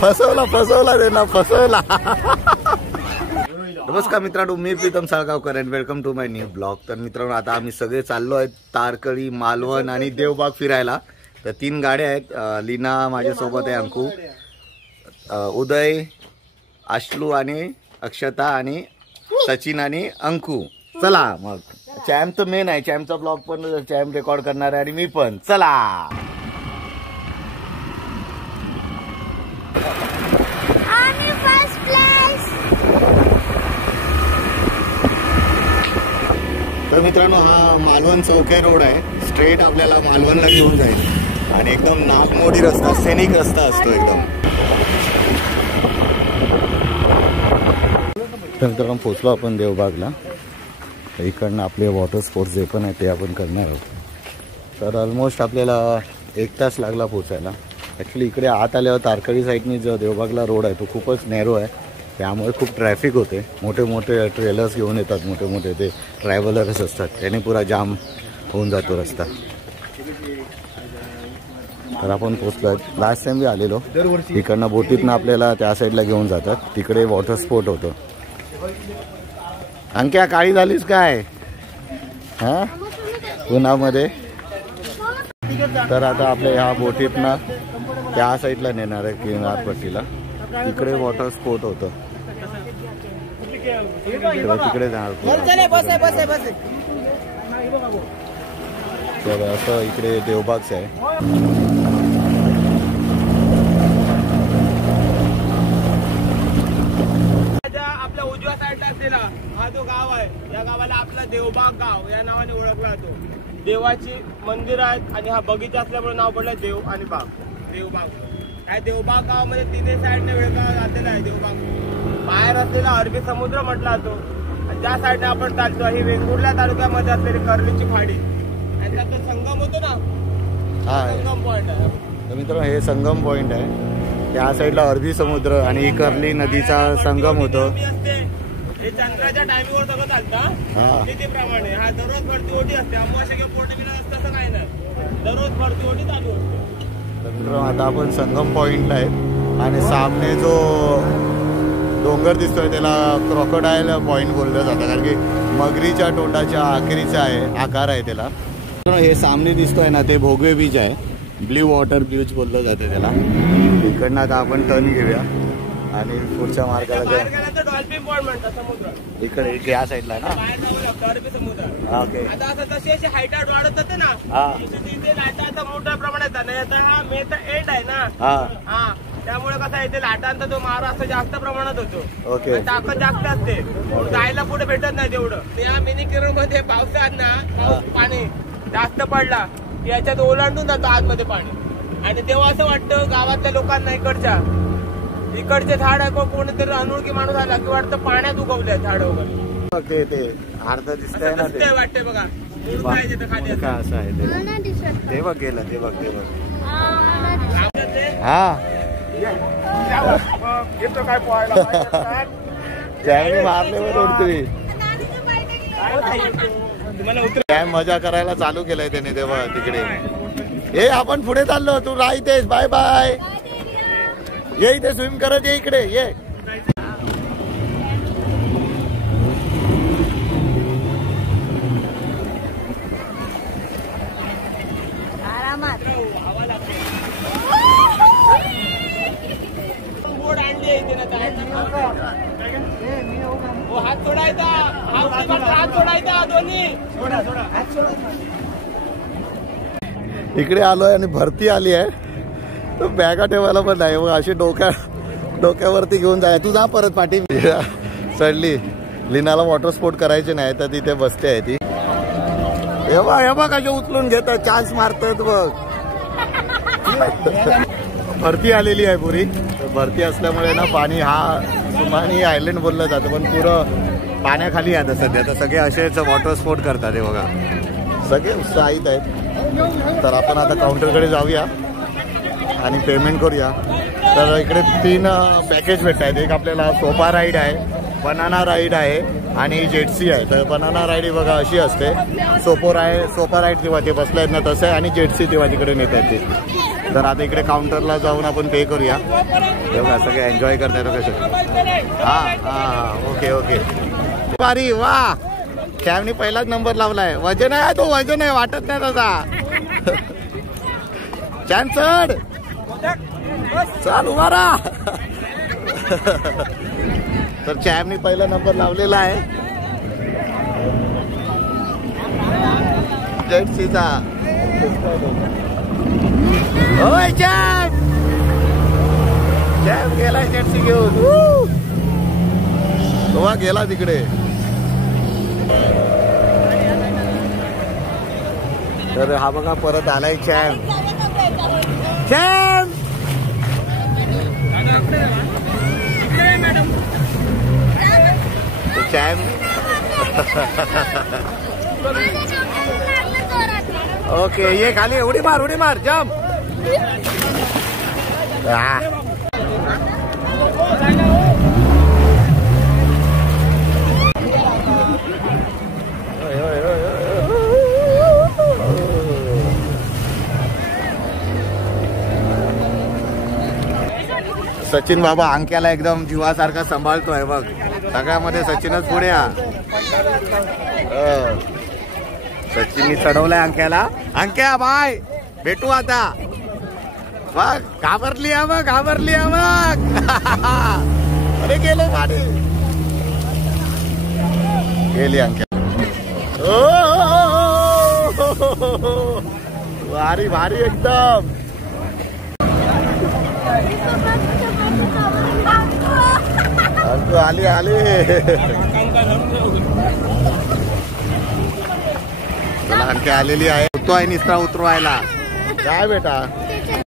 फसवला त्यांना फसवला. नमस्कार मित्रांनो, मी Pritam Salgaonkar and welcome to my new blog. तर मित्रांनो, आता आम्ही सगळे चाललो आहेत तारकळी, मालवण आणि देवबाग फिरायला. तर 3 गाड्या आहेत. लीना माझ्यासोबत आहे, अंकू, उदय, आश्लू आणि अक्षता आणि सचिन आणि अंकू. चला मग, चॅम तर मेन आहे, चॅमचा ब्लॉग पण चॅम रेकॉर्ड करणार आहे आणि मी पण. चला. तर मित्रांनो, हा मालवण चौके रोड आहे. स्ट्रेट आपल्याला मालवणला घेऊन जाईल आणि एकदम नागमोडी रस्ता, सैनिक रस्ता असतो एकदम. तर मित्रांनो, पोचलो आपण देवबागला. इकडनं आपले वॉटर स्पोर्ट्स जे पण आहे ते आपण करणार आहोत. तर ऑलमोस्ट आपल्याला 1 तास लागला पोचायला. ॲक्च्युली इकडे आत आल्यावर तारकळी साईडनी जो देवबागला रोड आहे तो खूपच नॅरो आहे, त्यामुळे खूप ट्रॅफिक होते. मोठे मोठे ट्रेलर्स घेऊन येतात, मोठे मोठे ते ट्रॅव्हलर्स असतात, त्याने पुरा जाम होऊन जातो रस्ता. तर आपण पोचलो आहे. लास्ट टाइम बी आलेलो. इकडनं बोटीतनं आपल्याला त्या साईडला घेऊन जातात, तिकडे वॉटर स्पोर्ट होतो. अंक्या, काळी झालीस काय हां उन्हामध्ये? तर आता आपल्या ह्या बोटीतनं त्या साईडला नेणार आहे किनारपट्टीला, तिकडे वॉटर स्पोर्ट होतं, तिकडे जाणार. तर असं इकडे देवबागचं आहे. आपल्या उजव्या साईडला असलेला हा जो गाव आहे, या गावाला आपला देवबाग गाव या नावाने ओळखला जातो. देवाची मंदिर आहेत आणि हा बगीचा असल्यामुळे नाव पडलं देव आणि बाग, देवबाग. काय देवबाग गावामध्ये 3 साईडने वेगळा जातेला आहे. देवबाग बाहेर असलेला अरबी समुद्र म्हटला जातो आणि ज्या साईडने आपण चालतो ही वेंगुर्ला तालुक्यामध्ये असलेली कर्लीची फाडी, यांचा तो संगम होतो ना, संगम पॉइंट आहे. तर मित्रांनो, हे संगम पॉइंट आहे. त्या साईडला अरबी समुद्र आणि कर्ली नदीचा संगम होतो. हे चंद्राच्या टायमिंगवर सगळं चालतं तिथेप्रमाणे. हा दररोज भरती ओटी असते, अमावास्या किंवा पौर्णिमेला असतं असं काही नाही, दररोज भरती ओटी चालू असते. तर मित्रांनो, आता आपण संगम पॉइंटला आहे आणि सामने जो डोंगर दिसतोय त्याला क्रोकोडाईल पॉइंट बोललं जातं, कारण की मगरीच्या तोंडाच्या आखरीचा आहे, आकार आहे त्याला. हे सामने दिसतोय ना, ते भोगवे बीच आहे, ब्ल्यू वॉटर बीच बोललं जातं त्याला. इकडनं आता आपण टर्न घेऊया आणि पुढच्या मार्गाला डॉल्फिन पॉइंट म्हणतात समुद्र. इकडे या साईडला ना अरबी समुद्र. ओके. आता असं जशी हाईट वाढत जाते ना, तिथे लाटा मोठ्या प्रमाणात नाही. आता हा मेचा एंड आहे ना, हा, त्यामुळे कसं आहे, ते लाटांचा जो मारा असतो जास्त प्रमाणात होतो. ओके. ताकद जास्त असते, जायला पुढे भेटत नाही तेवढं. या मिनी केरळ मध्ये पावसात ना पाणी जास्त पडला की याच्यात ओलांडून जातो आतमध्ये पाणी, आणि तेव्हा असं वाटतं गावातल्या लोकांना इकडचे झाड आहे कोणीतरी अनोळखी माणूस आला की वाटतं पाण्यात उगवले झाड वगैरे. ते अर्ध दिसतंय ना, ते वाटते बघा खाली असं आहे ते बघ गेलं, ते बघ ते बघ. हा येतो काय पोहायला त्याने मारल्यावर उडतोय. काय मजा करायला चालू केलंय त्याने तेव्हा तिकडे. हे आपण पुढे चाललो, तू राहतेस. Bye bye. ये इथे स्विम करत ये, इकडे ये. बोर्ड आणली हात सोडायचा, हात सोडायचा दोन्ही. इकडे आलोय आणि भरती आली आहे, तर बॅगा ठेवायला पण नाही. मग अशी डोक्यावरती घेऊन जाय. तू जा परत पाठी चढली. लीनाला वॉटर स्पोर्ट करायचे नाही तर तिथे बसते आहे ती. हे बघ कशा उचलून घेतात, चान्स मारतात बघ. भरती आलेली आहे पुरी. भरती असल्यामुळे ना पाणी, हा सुमानी आयलंड बोललं जातं, पण पुरं पाण्याखाली आहे सध्या. तर सगळे असेच वॉटर स्पोर्ट करतात हे बघा, सगळे उत्साहित आहेत. तर आपण आता काउंटरकडे जाऊया आणि पेमेंट करूया. तर इकडे 3 पॅकेज भेटत आहेत. एक आपल्याला सोफा राईड आहे, बनाना राईड आहे आणि जेटसी आहे. तर बनाना राईड बघा अशी असते. सोपा राईड तेव्हा ते बसले आहेत ना तसं आहे, आणि जेटसी तेव्हा तिकडे नेत आहेत ते. तर आता इकडे काउंटरला जाऊन आपण पे करूया. तेव्हा सगळे एन्जॉय करताय कसं. हां ओके ओके. भारी वा. कॅमनी पहिलाच नंबर लावलाय. वजन आहे तो, वजन आहे वाटत नाही तसा. छान चढ चाल उभा राहा. तर चॅमनी पहिला नंबर लावलेला आहे जेटसीचा. होय चॅम गेला जेटसी घेऊन. गोवा गेला तिकडे. तर हा बघा परत आलाय चॅम. Charm charm. ओके ये खाली उडी मार जम. सचिन बाबा अंक्याला एकदम जीवासारखा सांभाळतोय बघ. सगळ्यामध्ये सचिनच पुढे. सचिननी चढवलंय अंक्याला. अंक्या बाय भेटू आता. बघ घाबरली मग. अरे गेलो गाडी गेली अंक्या. भारी एकदम. आली अंक्या आलेली आहे. उतरवाय निस्ता उतरवायला काय बेटा.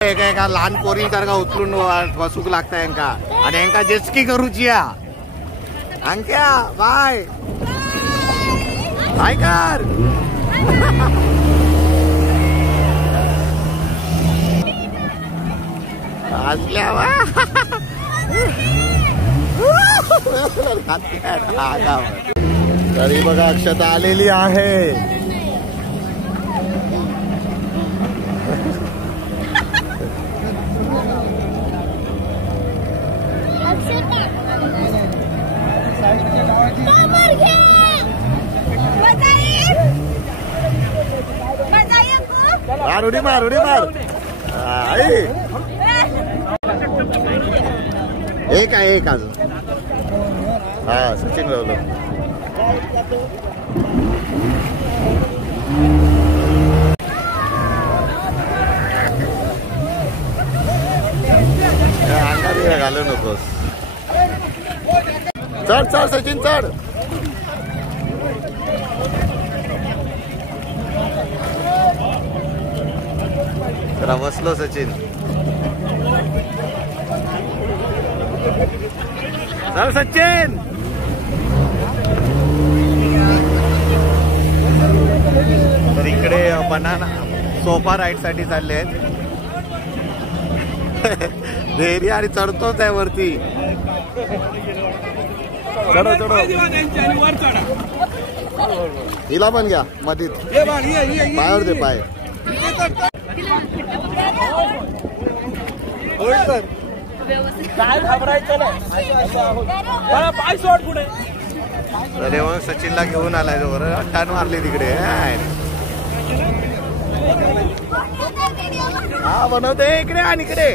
एका लहान पोरी सारखा उतरून बसूक लागताय यांका. आणि यांका जेस्की करूची. अंक्या बाय बाय कर. असल्या तरी बघा अक्षता आलेली आहे. उडी मार एक आहे एक अजून. हा सचिन रावलं. अंगात घालू नकोस. चढ सचिन चढ. जरा बसलो सचिन. चल सचिन. तर इकडे बनाना सोफा राईड साठी चालले आहेत. धैर्य आणि चढतोच आहे वरती. चढो हिला पण घ्या मधीत. पायावर दे पाय. काय घाबरायचं नाही. पाय सोड पुढे. अरे मग सचिनला घेऊन आलाय जोर. टान मारली तिकडे. हा बनवते इकडे आणि इकडे.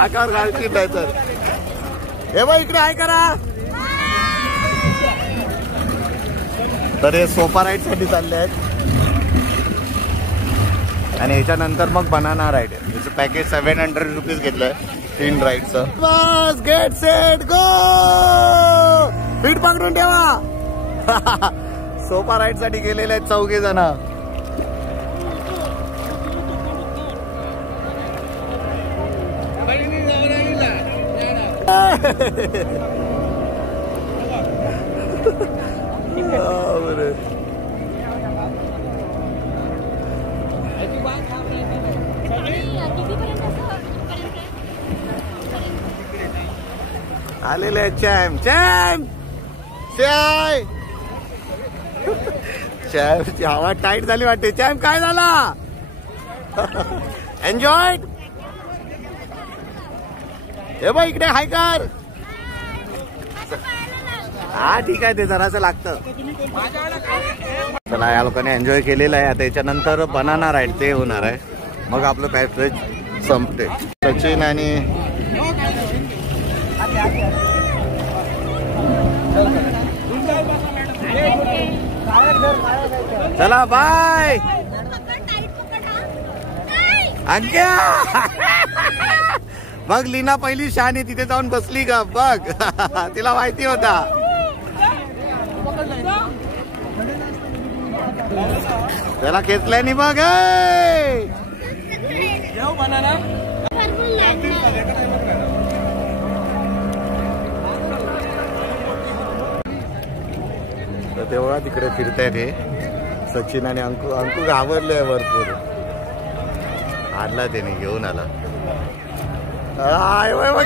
आकार घालतील नाही तर. हे बघ इकडे आहे करा. तर हे सोफा राईड साठी चालले आहेत. आणि ह्याच्यानंतर मग बनाना राईड. याचं पॅकेज 700 रुपीज घेतलंय 3 राईडचं. बस गेट सेट गो. फीट पकडून ठेवा. सोफा राईड साठी गेलेले आहेत 4 जण. आलेले आहेत चॅम चॅम चाय चॅमची हवा टाईट झाली वाटते. चॅम काय झाला? एन्जॉय. हे बघ इकडे हाय कर. हा ठीक आहे ते जरासं लागतं. चला या लोकांनी एन्जॉय केलेलं आहे. आता याच्यानंतर बनाना राईड ते होणार आहे. मग आपलं पॅकेज संपते. सचिन आणि चला बाय. अंक्या बघ लीना पहिली शहाणी तिथे जाऊन बसली का बघ. तिला माहिती होता. त्याला खेचल्यानी बघ. तर तेव्हा तिकडे फिरतायत हे सचिन आणि अंकू. अंकू घाबरले भरपूर. आणला त्याने घेऊन आला.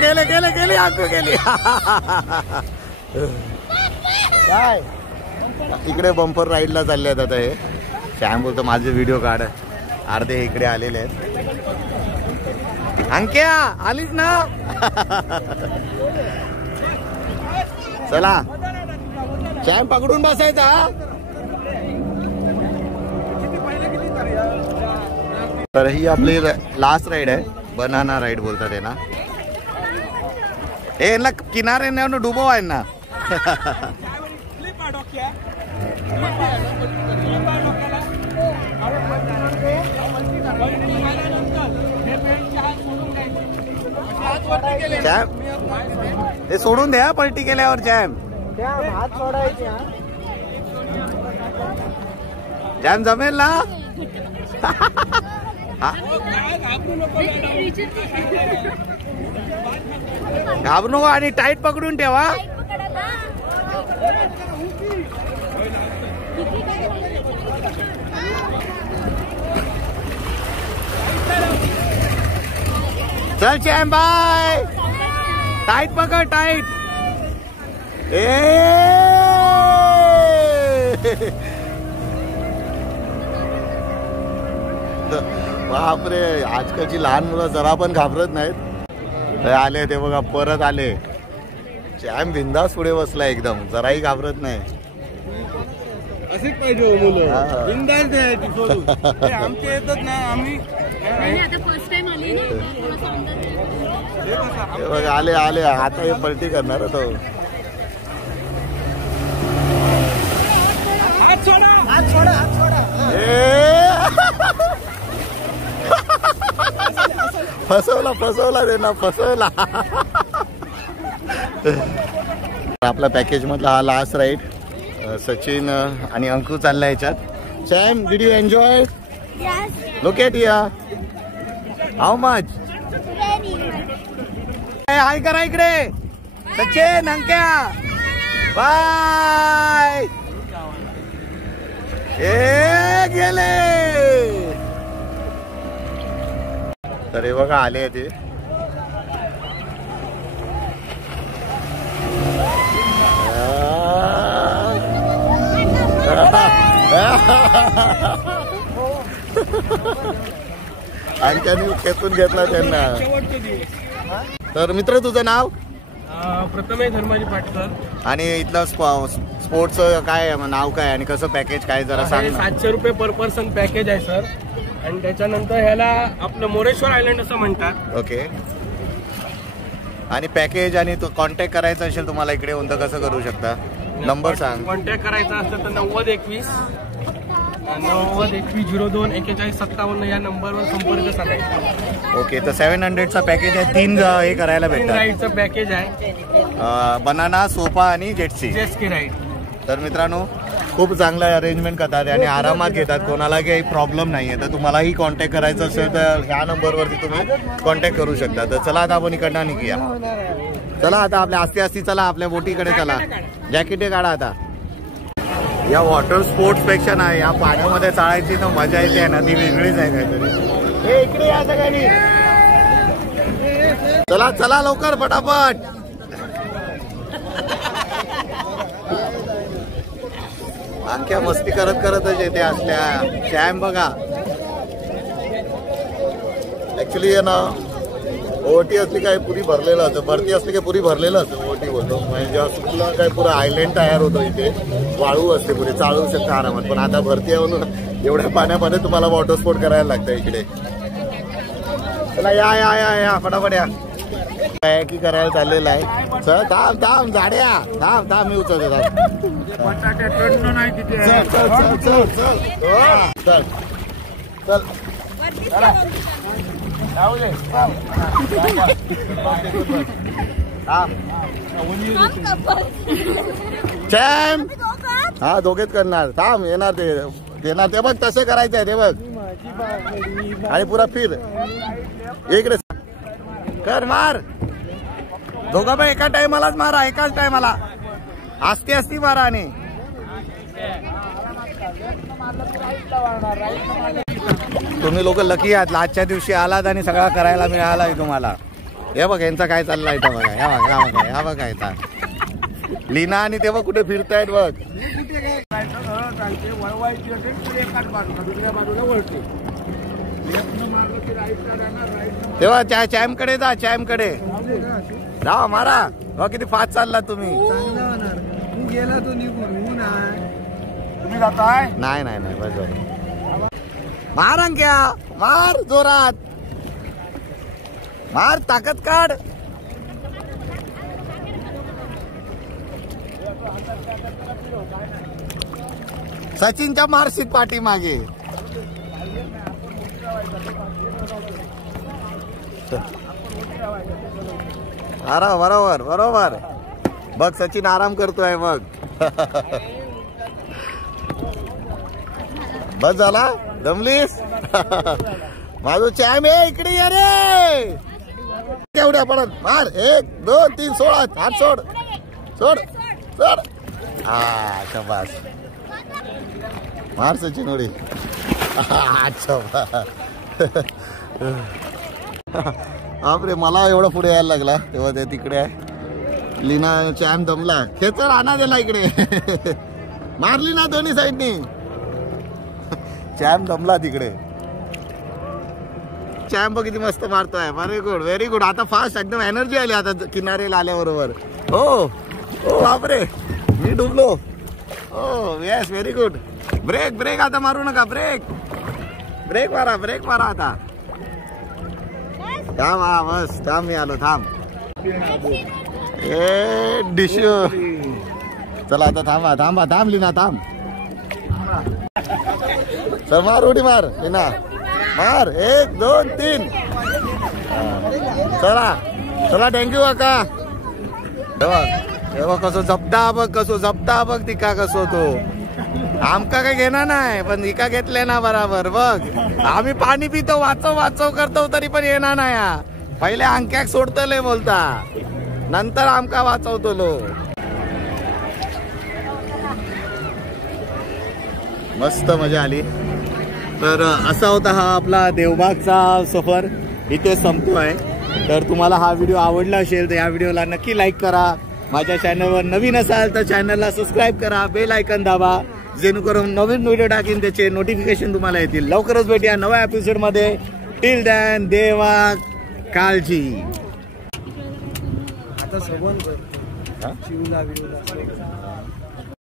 गेले गेले गेली अंकू गेली. काय इकडे बंपर राईडला चालले आहेत आता हे. श्याम बोलतो माझे व्हिडिओ काढ. अर्धे इकडे आलेले आहेत. अंक्या आलीच ना. चला श्याम पकडून बसायचा. तर ही आपली लास्ट राईड आहे. बनाना राईड बोलतात आहे ना. यांना किनारे नेऊन डुबो आहे ना. चॅम ते सोडून द्या पलटी केल्यावर. चॅम हात सोडायचे. चॅम जमेल ना. घाबरू नको आणि टाईट पकडून ठेवा. चल चॅम बाय. टाईट पकड टाईट. बापरे आजकालची लहान मुलं जरा पण घाबरत नाहीत. आले ते बघा परत आले. चॅम बिंदास पुढे बसला एकदम. जराही घाबरत नाही. असेच पाहिजे मुलं बिंदास द्यायची सोडून. आमचे येतात ना आम्ही फर्स्ट टाइम आली ना. बघा आले आले. आता हे पलटी करणार तो. हात सोडा हात सोडा हात सोडा. फसवला फसवला त्यांना फसवला. आपला पॅकेज मधला हा लास्ट राईड. सचिन आणि अंकू चालला याच्यात. Sam did you enjoy? Look at here. How much? Hi करा इकडे. सचिन अंक्या बाय. ए गेले. तर हे बघा आले ते. अंक्याने खेचून घेतला त्यांना. तर मित्र तुझं नाव? प्रथमेश धर्माजी पाटकर. आणि इथलं स्पोर्ट्सचं काय नाव काय आणि कसं पॅकेज काय जरा सांग. 700 रुपये पर पर्सन पॅकेज आहे सर. आणि त्याच्यानंतर ह्याला आपलं मोरेश्वर आयलंड असं म्हणतात. ओके. आणि पॅकेज आणि तो कॉन्टॅक्ट करायचा असेल तुम्हाला इकडे येऊन तर कसं करू शकता? नंबर सांग. कॉन्टॅक्ट करायचा असेल तर 9021 02 41 57 या नंबरवर संपर्क साधायचा. ओके. तर 700चा पॅकेज आहे. 3 हे करायला भेटतात. राईडचं पॅकेज आहे. बनाना सोफा आणि जेटसी राईड. तर मित्रांनो खूप चांगलं अरेंजमेंट करतात आणि आरामात घेतात. कोणाला काही प्रॉब्लेम नाहीये. तर तुम्हालाही कॉन्टॅक्ट करायचं असेल तर ह्या नंबरवरती तुम्ही कॉन्टॅक्ट करू शकता. तर चला आता आपण इकडनं निघूया. चला आता आपल्या आस्ती आस्ती चला आपल्या बोटीकडे चला. जॅकेटे काढा आता. या वॉटर स्पोर्ट्स पेक्षा ना या पाण्यामध्ये चालायची तर मजा येते ना ती वेगळीच आहे काहीतरी. हे इकडे या सगळ्यांनी. चला चला लवकर फटाफट. आख्या मस्ती करत करतच येते असल्या. चॅम बघा ऍक्च्युली ना ओटी असली काय पुरी भरलेलं असतं, भरती असली काय पुरी भरलेलं असतं. ओटी बोलतो म्हणजे जेव्हा सुटला काय पुरा आयलँड तयार होतो इथे, वाळू असते पुरे, चालू शकतं आरामात. पण आता भरती आहे म्हणून एवढ्या पाण्यामध्ये तुम्हाला वॉटर स्पोर्ट करायला लागतं इकडे. चला या या या या फटाफट या. काय की करायला चाललेलं आहे. चल थांब थांब झाड्या, थांब थांब मी उचलतो. चल चल चल चल चल चल चल चॅम. हा दोघेच करणार. थांब येणार ते देणार ते बघ. तसे करायचं आहे ते बघ. आणि पुरा फिर इकडे कर मार. दोघं पण एका टायमालाच मारा, एकाच टायमाला. आस्ती आस्ती मारा. आणि तुम्ही लोक लकी आहात, आजच्या दिवशी आलात आणि सगळा करायला मिळाला तुम्हाला. हे बघ यांचा काय चाललाय इथं बघा. ह्या बघा ह्या बघा ह्या बघा इथं लीना आणि तेव्हा कुठे फिरतायत बघ. तेव्हा त्या चॅम कडे जा, चॅम कडे जा मारा. बघ किती फास्ट चालला तुम्ही. गेला तो निघून तुम्ही जाताय. नाही नाही नाही बस मार अंक्या, मार जोरात मार, ताकद काढ. सचिनच्या मारशीत पाठी मागे. बरोबर बरोबर. बघ सचिन आराम करतोय बघ. बस झाला, दमलीस. माझं चॅम आहे इकडे ये रे. केवढ्या पडत मार. 1 2 3 16. हात सोड सोड सोड. हा शाबास. मार सचिन उडी. अच्छा बापरे, मला एवढा पुढे यायला लागला तेव्हा ते तिकडे आहे. लीना चॅम दमला. खेचर आणा दिला इकडे. मारली ना दोन्ही साईडनी. चॅम दमला तिकडे. चॅम बघ किती मस्त मारतोय. Very good very good. आता फास्ट एकदम एनर्जी आली आता किनारेला आल्याबरोबर. हो हो बापरे मी डुबलो. हो yes very good. Break break आता मारू नका. ब्रेक ब्रेक मारा, ब्रेक मारा आता. थांब. हा बस थांब, मी आलो. थांब. ए डिश. चला आता थांबा थांबा. थांब लीना थांब. चल मार उडी मार लीना. मार 1 2 3. चला चला. थँक्यू काका. तेव्हा कसं जपता बघ, कसं जपता बघ तिका कसो तो. आमका काय घेणार नाही पण इका घेतले ना बराबर. बघ आम्ही पाणी पितो, वाचव वाचव करतो तरी पण येणार नाही. पहिले अंक्याक सोडतले बोलता, नंतर आमका वाचवतलो. मस्त मजा आली. तर असा होता हा आपला देवबागचा सफर. इथे संपतोय. तर तुम्हाला हा व्हिडिओ आवडला असेल तर या व्हिडिओला नक्की लाईक करा. माझ्या चॅनलवर नवीन असाल तर चॅनलला सबस्क्राईब करा, बेल आयकन दाबा, जेणेकरून नवीन व्हिडिओ टाकीन त्याचे नोटिफिकेशन तुम्हाला येतील. लवकरच भेटूया नव्या एपिसोड मध्ये. टिल दॅन देवा काळजी. आता